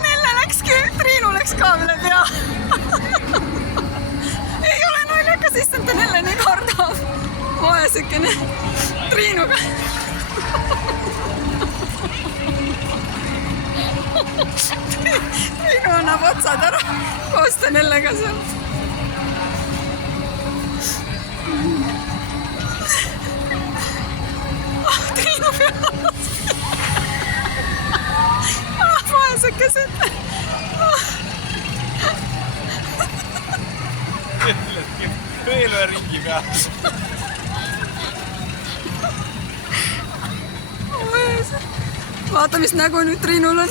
Nelle läkski, Triinu läks ka üle pea. Ei ole naljakas, issand, Nelle nii kardab. Vaesekene Triinuga. Triinu annab otsad ära koos Nellega seal. Triinu peal. Vaesekesed. Veel ühe ringi peal. Vaata, mis nägu nüüd Triinul on.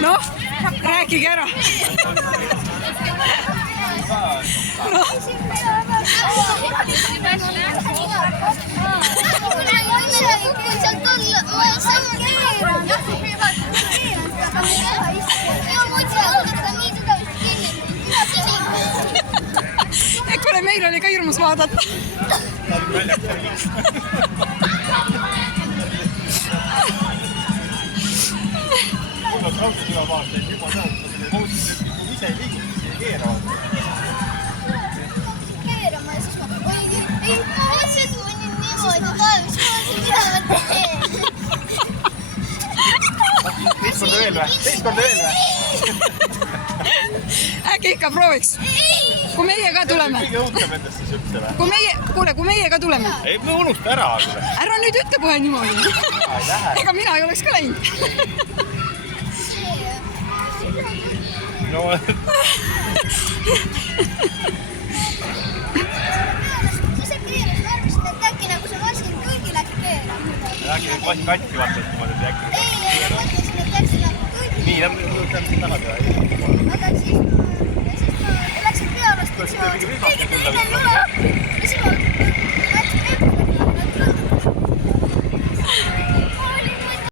Noh, rääkige ära. Kuule, meil oli ka hirmus vaadata. Raudtüla vaatajaid juba näeb, et koostööd ise ei liigu, siis ei keeravad. Keerama ja siis ma ei otse tunnin niimoodi kaevis, mida ma teen. Teist korda veel või? Teist korda veel või? Äkki ikka prooviks? Kui meie ka tuleme. Kõige õutem endast siis üldse või? Kui meie ka tuleme. Ei, me unusta ära. Ära nüüd ütle kohe niimoodi. Ega mina ei oleks ka läinud. No, See keeras, ma arvasin, et äkki nagu see masin kõigil äkki keerab. äkki need masin katki vaatavad niimoodi, et äkki... Ei, ma mõtlesin, et läksin nagu kõigil. Nii, läbi tagasi või? Aga siis ma läksin peale, et see on... Ja siis ma